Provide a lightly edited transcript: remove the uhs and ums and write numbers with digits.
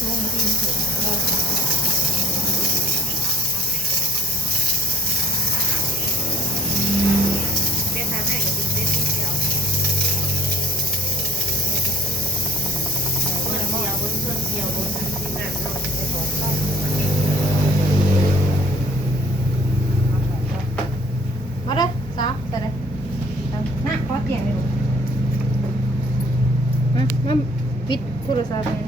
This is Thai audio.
สูงที่ถึงเด็ดทานให้กับเด็ดที่เดียวเมื่อเดียวบนเครื่องเดียวบนที่งานเราไปถอดไส้มาเด้อสาวแต่เด้อน่ะขอเตียงเลยลูกมาปิดโทรศัพท์เลย